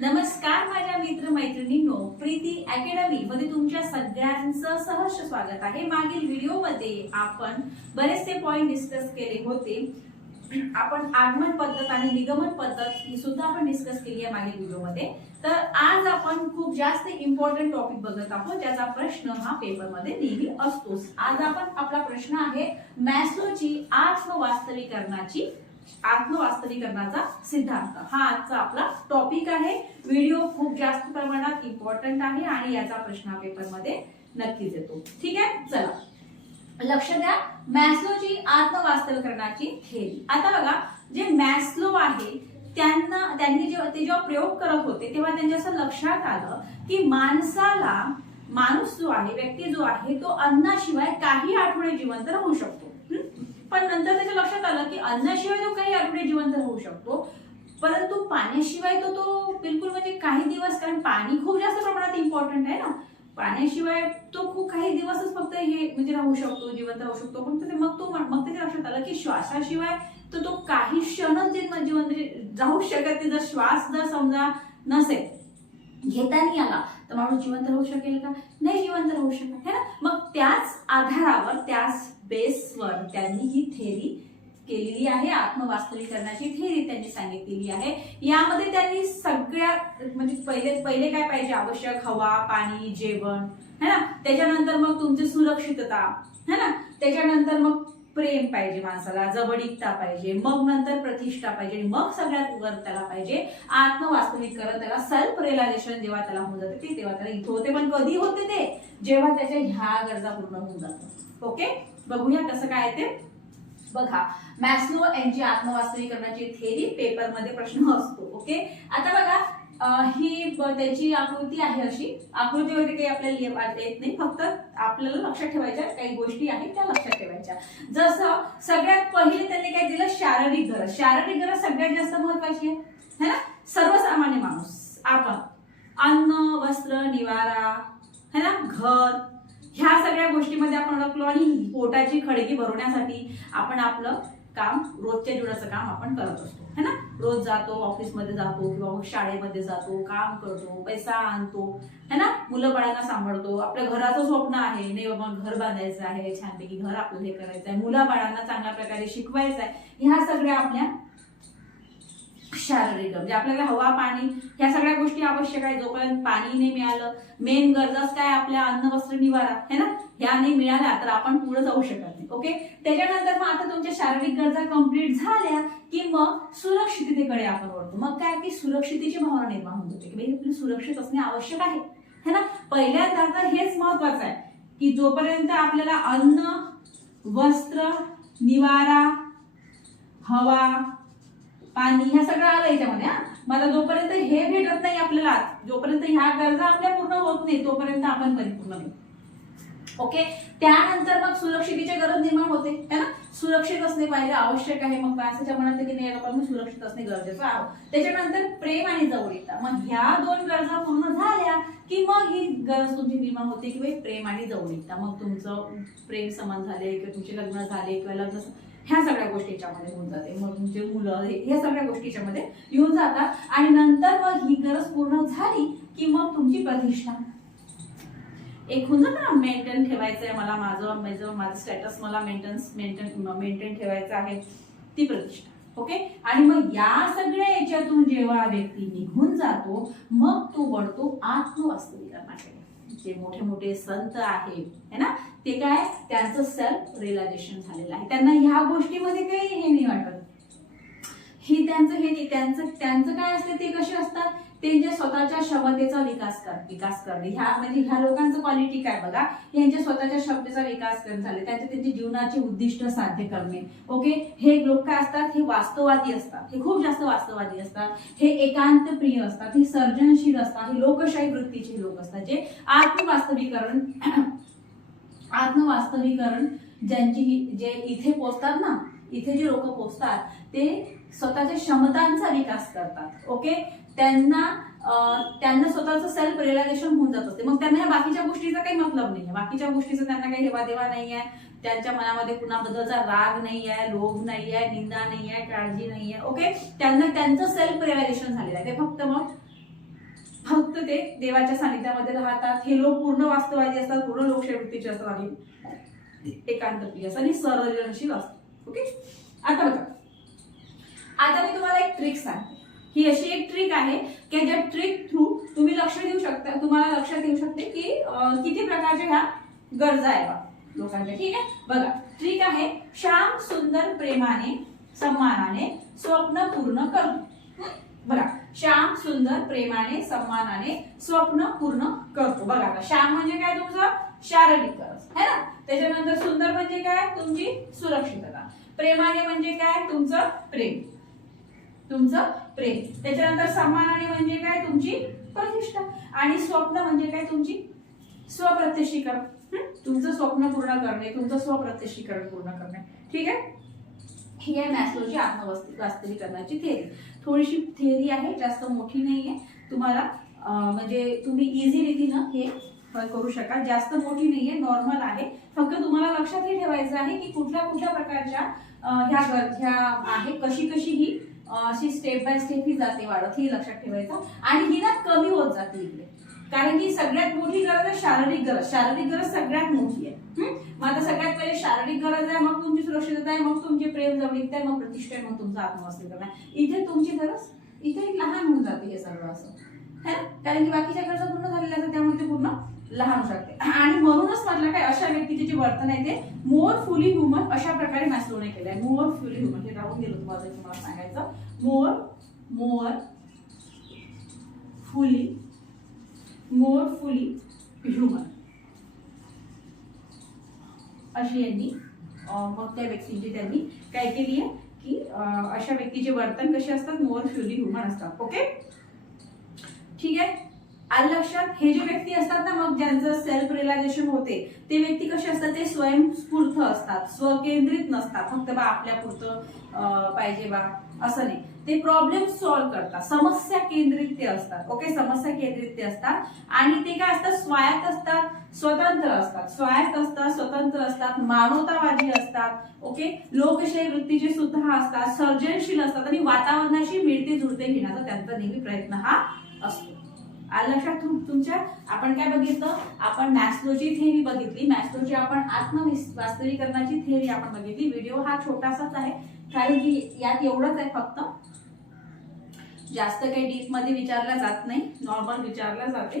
नमस्कार माझ्या मित्र मैत्रिणींनो, प्रीती अकॅडमी मध्ये तुमच्या सगळ्यांचं सहर्ष स्वागत आहे। मागील व्हिडिओ मध्ये आपण बरेचसे पॉइंट डिस्कस केले होते। आपण आगमन पद्धत आणि निगमन पद्धत ही सुद्धा आपण डिस्कस केली आहे मागील व्हिडिओ मध्ये। तर आज आपण खूप जास्त इम्पॉर्टंट टॉपिक बघत आहोत, ज्याचा प्रश्न हा पेपर मध्ये नेहमी असतोच। आज आपण आपला प्रश्न आहे मॅस्लोची आत्मवास्तवीकरणाचा सिद्धांत। हा आजचा आपला टॉपिक आहे। व्हिडिओ खूप जास्त प्रमाणात इम्पॉर्टंट आहे आणि याचा प्रश्न पेपर मध्ये नक्कीच येतो। ठीक आहे, चला लक्ष द्या। मॅस्लोची आत्मवास्तवीकरणाची थेअरी। आता बघा, जे मॅस्लो आहे त्यांनी जेव्हा प्रयोग करत होते तेव्हा त्यांच्या असं लक्षात आलं की माणूस जो आहे, व्यक्ती जो आहे, तो अन्नाशिवाय काही आठवडे जिवंत राहू शकतो। पण नंतर त्याच्या लक्षात आलं की अन्नाशिवाय तो काही आठवडे जिवंत राहू शकतो, परंतु पाण्याशिवाय तो बिलकुल म्हणजे काही दिवस, कारण पाणी खूप जास्त प्रमाणात इम्पॉर्टंट आहे ना। पाण्याशिवाय तो खूप काही दिवसच फक्त हे म्हणजे राहू शकतो, जिवंत राहू शकतो। पण मग त्याच्या लक्षात आलं की श्वासाशिवाय तो काही क्षणच जिवंत राहू शकत नाही। जर श्वास समजा नसेल, घेता नाही आला तर माणूस जिवंत राहू शकेल का? नाही जिवंत राहू शकत है ना। मग त्याच आधारावर, त्याच बेसवर त्यांनी ही थेअरी केलेली आहे। आत्मवास्तवीकरणाची थेअरी त्यांनी सांगितलेली आहे। यामध्ये त्यांनी सगळ्यात म्हणजे पहिले काय पाहिजे? आवश्यक हवा, पाणी, जेवण है ना। त्याच्यानंतर मग तुमची सुरक्षितता है ना। त्याच्यानंतर मग प्रेम पाहिजे माणसाला, जवळीकता पाहिजे, मग नंतर प्रतिष्ठा पाहिजे, मग सगळ्यात वर त्याला पाहिजे आत्मवास्तविकरण। त्याला सेल्फ रिअलायझेशन जेव्हा त्याला होऊन जाते तेव्हा त्याला इथं होते। पण कधी होते ते? जेव्हा त्याच्या ह्या गरजा पूर्ण होऊन जातात। ओके, बघूया कसं काय ते। बघा, मॅस्लो यांची आत्मवास्तवीकरणाची थेअरी पेपर मध्ये प्रश्न असतो। ओके, आता बघा, ही त्याची आकृती आहे। अशी आकृतीवरती काही आपल्याला येत नाही, फक्त आपल्याला लक्षात ठेवायच्या काही गोष्टी आहेत त्या लक्षात ठेवायच्या। जसं सगळ्यात पहिले त्यांनी काय दिलं? शारीरिक गरज। शारीरिक गरज सगळ्यात जास्त महत्वाची आहे ना। सर्वसामान्य माणूस, आपण अन्न, वस्त्र, निवारा है ना, घर, ह्या सगळ्या गोष्टीमध्ये आपण अडकलो आणि पोटाची खळगी भरवण्यासाठी आपण आपलं काम, रोजच्या जीवनाचं काम आपण करत असतो है ना। रोज जातो, ऑफिसमध्ये जातो किंवा शाळेमध्ये जातो, काम करतो, पैसा आणतो है ना, मुलं बाळांना सांभाळतो। आपल्या घराचं स्वप्न आहे, नाही बाबा घर बांधायचं आहे, छानपैकी घर आपल्याला हे करायचं आहे, मुला बाळांना चांगल्या प्रकारे शिकवायचं आहे। ह्या सगळ्या आपल्या शारीरिक म्हणजे आपल्याला हवा, पाणी, ह्या सगळ्या गोष्टी आवश्यक आहे। जोपर्यंत पाणी नाही मिळालं, मेन गरजाच काय आपल्या अन्न, वस्त्र, निवारा है ना, ह्या नाही मिळाल्या तर आपण पुढे जाऊ शकत नाही। ओके, त्याच्यानंतर मग आता तुमच्या शारीरिक गरजा कंप्लीट झाल्या की मग सुरक्षिततेकडे आपण वळतो। मग काय की सुरक्षितेची भावना निर्माण होत होते की आपली सुरक्षित असणे आवश्यक आहे है ना। पहिल्यांदा तर हेच महत्वाचं आहे की जोपर्यंत आपल्याला अन्न, वस्त्र, निवारा, हवा, पाणी ह्या सगळं आलं याच्यामध्ये। मला जोपर्यंत हे भेटत नाही आपल्याला, जोपर्यंत ह्या गरजा आपल्या पूर्ण होत नाही तोपर्यंत आपण परिपूर्ण नाही। ओके, त्यानंतर मग सुरक्षितेची गरज निर्माण होते है ना। सुरक्षित असणे पाहिजे, आवश्यक आहे। मग माणसाच्या मनात की नाही आपण सुरक्षित असणे गरजेचं आहे। त्याच्यानंतर प्रेम आणि जवळीकता। मग ह्या दोन गरजा पूर्ण झाल्या की मग ही गरज तुमची निर्माण होते की प्रेम आणि जवळीकता। मग तुमचं प्रेम संबंध झाले किंवा तुमचे लग्न झाले किंवा लग्न, ह्या सगळ्या गोष्टीच्या मध्ये होऊन जाते। मग तुमचे मुलं, ह्या सगळ्या गोष्टीच्या मध्ये येऊन जातात आणि नंतर मग ही गरज पूर्ण झाली की मग तुमची प्रतिष्ठा एक होऊन जातं ना। मेंटेन ठेवायचंय मला, माझं स्टेटस मला मेंटेन ठेवायचं आहे, ती प्रतिष्ठा। ओके, आणि मग या सगळ्या याच्यातून जेव्हा व्यक्ती निघून जातो मग तो वळतो आत्मवास्तवीकरणाकडे। जे मोठे मोठे संत आहेत है ना, ते काय, त्यांचं सेल्फ रिअलायझेशन झालेलं आहे। त्यांना ह्या गोष्टीमध्ये काही हे नाही वाटत। ही त्यांचं काय असते, ते कसे असतात, त्यांच्या स्वतःच्या क्षमतेचा विकास करणे। ह्या लोकांचं क्वालिटी काय बघा, यांच्या स्वतःच्या क्षमतेचा विकास करणे झाले, त्यांचे जीवनाचे उद्दिष्ट साध्य करणे। ओके, हे लोक काय असतात, हे वास्तववादी असतात, हे खूप जास्त वास्तववादी असतात, हे एकांत प्रिय असतात, हे सर्जनशील असतात, हे लोकशाही वृत्तीचे लोक असतात, जे आत्मवास्तवीकरण जे इथे पोहोचतात ना, इथे जे लोक पोहोचतात ते स्वतःच्या क्षमतांचा विकास करतात। ओके, त्यांना स्वतःचं सेल्फ रिअलायझेशन होऊन जात असते। मग त्यांना ह्या बाकीच्या गोष्टीचा काही मतलब नाहीये, बाकीच्या गोष्टीचा त्यांना काही हेवादेवा नाहीये, त्यांच्या मनामध्ये कुणाबद्दलचा राग नाहीये, लोभ नाहीये, निंदा नाहीये, काळजी नाहीये। ओके, त्यांना त्यांचं सेल्फ रिअलायझेशन झालेलं आहे। ते फक्त मग फक्त ते देवाच्या सानिध्यामध्ये राहतात. हे लोक पूर्ण वास्तववादी असतात, पूर्ण लोकशाही वृत्तीचे असतात आणि एकांतप्रिय असतात आणि सर्जनशील असतात. ओके, आता बघा, आता मी तुम्हाला एक ट्रिक सांगते. ही अशी एक ट्रिक आहे की ज्या ट्रिक थ्रू तुम्ही लक्ष देऊ शकता, तुम्हाला लक्षात येऊ शकते की किती प्रकारच्या ह्या गरजा आहेत लोकांच्या. ठीक आहे, बघा ट्रिक आहे, श्याम सुंदर प्रेमाने सन्मानाने स्वप्न पूर्ण करतो. बघा, श्याम सुंदर प्रेमाने सन्मानाने स्वप्न पूर्ण करतो. बघा, श्याम म्हणजे काय, तुमचं शारीरिक गरज है ना. त्याच्यानंतर सुंदर म्हणजे काय, तुमची सुरक्षितता. प्रेमाने म्हणजे काय, तुमचं प्रेम, तुमचं प्रेम. त्याच्यानंतर सन्मानाने म्हणजे काय, तुमची प्रतिष्ठा. आणि स्वप्न म्हणजे काय, तुमची स्वप्रतिष्ठीकरण. तुमचं स्वप्न पूर्ण करणे, तुमचं स्वप्रतिष्ठीकरण पूर्ण करणे. ठीक आहे, ही आहे मॅस्लोची आत्मवास्तवीकरणाची थेअरी. थोडीशी थेअरी आहे, जास्त मोठी नाहीये. तुम्हाला म्हणजे तुम्ही इझी रीतीनं हे करू शकाल. जास्त मोठी नाहीये, नॉर्मल आहे. फक्त तुम्हाला लक्षात हे ठेवायचं आहे की कुठल्या कुठल्या प्रकारच्या ह्या आहे, कशी कशी ही अशी स्टेप बाय स्टेप ही जाते वाढत, ही लक्षात ठेवायचं. आणि ही ना कमी होत जाते इकडे, कारण की सगळ्यात मोठी गरज आहे शारीरिक गरज. शारीरिक गरज सगळ्यात मोठी आहे. मग आता सगळ्यात पहिले शारीरिक गरज आहे, मग तुमची सुरक्षितता आहे, मग तुमची प्रेम जवळीकता आहे, मग प्रतिष्ठा आहे, मग तुमचा आत्मवास्तवीकरण आहे. इथे तुमची गरज इथे लहान होऊन जाते हे सगळं असं है ना, कारण की बाकीच्या गरजा पूर्ण झालेल्या असतात, त्यामुळे ते पूर्ण लहान होऊ शकते. आणि म्हणूनच म्हटलं काय, अशा व्यक्तीचे जे वर्तन आहे ते मोर फुली ह्युमन अशा प्रकारे मॅस्लोने केलं आहे. मोर फुली ह्युमन, हे राहून गेलं तुम्हाला सांगायचं. मोर फुली ह्युमन अशी यांनी मग त्या व्यक्तीची त्यांनी काय केली आहे की अशा व्यक्तीचे वर्तन कसे असतात, मोर फुली ह्युमन असतात. ओके, ठीक आहे, आलं लक्षात. हे जे व्यक्ती असतात ना, मग ज्यांचं सेल्फ रिअलायझेशन होते ते व्यक्ती कसे असतात, ते स्वयंस्फूर्त असतात, स्वकेंद्रित नसतात. फक्त बा आपल्या पुरतं पाहिजे बा असं नाही. ते प्रॉब्लेम सॉल्व्ह करतात, समस्या केंद्रित ते असतात. ओके, समस्या केंद्रित ते असतात. आणि ते काय असतात, स्वायत्त असतात, स्वतंत्र असतात. स्वायत्त असतात, स्वतंत्र असतात, मानवतावादी असतात. ओके, लोकशाही वृत्तीचे सुद्धा असतात, सर्जनशील असतात आणि वातावरणाशी मिळते जुळते घेण्याचा त्यांचा नेहमी प्रयत्न हा असतो. आलं लक्षात तुमच्या. आपण काय बघितलं, आपण मॅस्लोची थेअरी बघितली. मॅस्लोची आपण आत्मवास्तवीकरणाची थेअरी आपण बघितली. व्हिडिओ हा छोटासाच आहे, कारण की यात एवढंच आहे, फक्त जास्त काही डीप मध्ये विचारला जात नाही, नॉर्मल विचारला जाते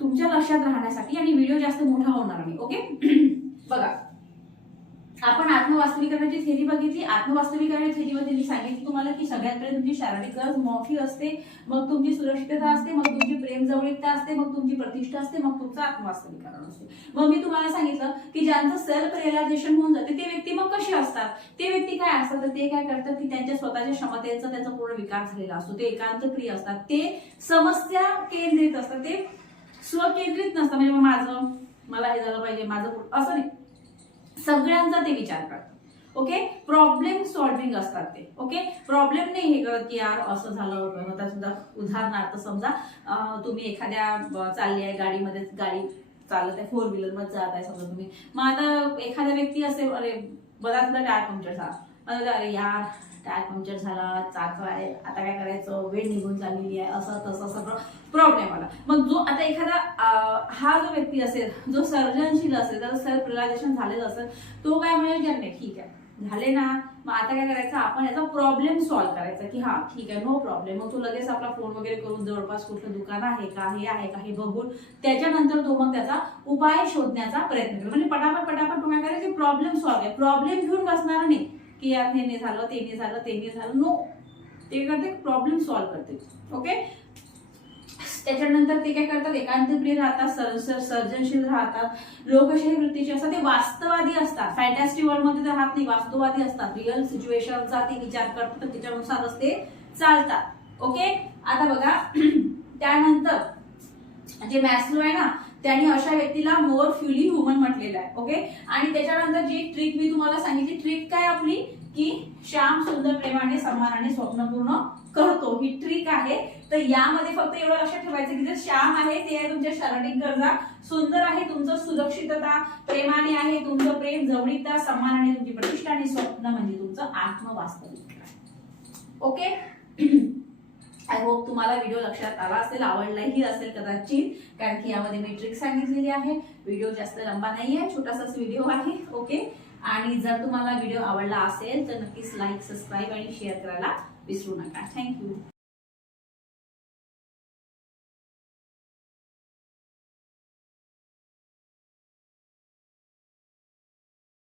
तुमच्या लक्षात राहण्यासाठी, आणि व्हिडिओ जास्त मोठा होणार नाही. ओके, बघा आपण आत्मवास्तवीकरणाची थेअरी बघितली. आत्मवास्तवीकरणाच्या थेअरीमध्ये मी सांगितलं तुम्हाला की सगळ्यात पहिले तुमची शारीरिक गरज मोठी असते, मग तुमची सुरक्षितता असते, मग तुमची प्रेम जवळीकता असते, मग तुमची प्रतिष्ठा असते, मग तुमचं आत्मवास्तवीकरण असते. मग मी तुम्हाला सांगितलं की ज्यांचं सेल्फ रिअलायझेशन होऊन जाते ते व्यक्ती मग कशी असतात. ते व्यक्ती काय असतात, तर ते काय करतात की त्यांच्या स्वतःच्या क्षमतेचा त्यांचा पूर्ण विकास झालेला असतो. ते एकांतप्रिय असतात, ते समस्या केंद्रित असतात, ते स्वकेंद्रित नसतात. म्हणजे माझं मला हे झालं पाहिजे, माझं असं नाही, सगळ्यांचा ते विचार करतात. ओके, प्रॉब्लेम सॉल्विंग असतात ते. ओके, प्रॉब्लेम नाही हे करत की यार असं झालं. आता सुद्धा उदाहरणार्थ समजा तुम्ही एखाद्या चालली आहे गाडीमध्ये, गाडी चालत आहे, 4 व्हीलर मध्ये जात आहे समजा तुम्ही. मग आता एखादा व्यक्ती असेल, अरे बघा तुला टायर पंक्चर झाला, अरे यार टायर पंक्चर झाला, चाक आहे, आता काय करायचं, वेळ निघून चाललेली आहे, असं तसं सगळं प्रॉब्लेम आला. मग जो आता एखादा हा जो व्यक्ती असेल, जो सर्जनशील असेल, त्याचं सेल्फ रिअलायझेशन झालेलं असेल, तो काय म्हणेल की नाही ठीक आहे झाले ना, मग आता काय करायचं, आपण याचा प्रॉब्लेम सॉल्व्ह करायचा की हा ठीक आहे, नो प्रॉब्लेम. मग तो लगेच आपला फोन वगैरे करून जवळपास कुठलं दुकान आहे का, हे आहे का हे बघून त्याच्यानंतर तो मग त्याचा उपाय शोधण्याचा प्रयत्न करेल. म्हणजे पटापट तो काय करायचं, प्रॉब्लेम सॉल्व्ह आहे. प्रॉब्लेम घेऊन बसणार नाही की यार हे नाही झालं, ते नाही झालं, ते नाही झालं, नो. ते करते प्रॉब्लेम सॉल्व्ह करते. ओके, त्याच्यानंतर ते काय करतात, एकांतप्रिय राहतात, सर्जनशील राहतात, लोकशाही वृत्तीचे असतात, ते वास्तववादी असतात. फॅन्टॅस्टिक वर्ल्ड मध्ये ते राहत नाही, वास्तववादी असतात. रिअल सिच्युएशनचा ते विचार करतात, त्याच्यानुसारच ते चालतात. ओके, आता बघा त्यानंतर जे मॅस्लो आहे ना, त्यांनी अशा व्यक्तीला मोर फ्युली ह्युमन म्हटलेलं आहे. ओके, आणि त्याच्यानंतर जी ट्रिक मी तुम्हाला सांगितली, ट्रिक काय आपली की श्याम सुंदर प्रेमाने सन्मानाने स्वप्न पूर्ण करतो, ही ट्रिक आहे. तर यामध्ये फक्त एवढं लक्षात ठेवायचं की जे श्याम आहे ते आहे तुमच्या शारीरिक गरजा, सुंदर आहे तुमचं सुरक्षितता, प्रेमाने आहे तुमचं प्रेम जवळीकता, सन्मानाने तुमची प्रतिष्ठा, आणि स्वप्न म्हणजे तुमचं आत्मवास्तविकता. ओके, आय होप होप तुम्हाला व्हिडिओ लक्षात आला असेल, आवडलाही असेल कदाचित, कारण की यामध्ये मी ट्रिक सांगितलेली आहे. व्हिडिओ जास्त लंबा नाही आहे, छोटासाच व्हिडिओ आहे. ओके, आणि जर तुम्हाला व्हिडिओ आवडला असेल तर नक्कीच लाईक, सबस्क्राईब आणि शेअर करायला विसरू नका. थँक्यू.